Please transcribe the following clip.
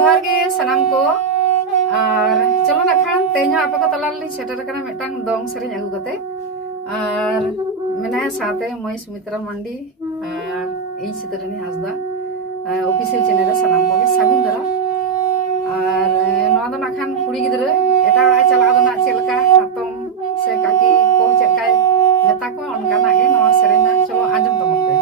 जोहार गे सनाम को और चलो ना खान तेज आप को तलाल ली सेटर करना मिटांग दोंग सेरेंग अगू कते और मेना साथे मई सुमित्रा मंडी और इन सितरनी हासदा ऑफिशियल चैनल सनाम को सागुन दरा और नवा दो ना खान कुड़ी गिदरे एटा रा चला दो ना चेलका हातम से काकी को चेकाय नेता को उनका ना गे नवा सेरेना चलो आंजम तमन पे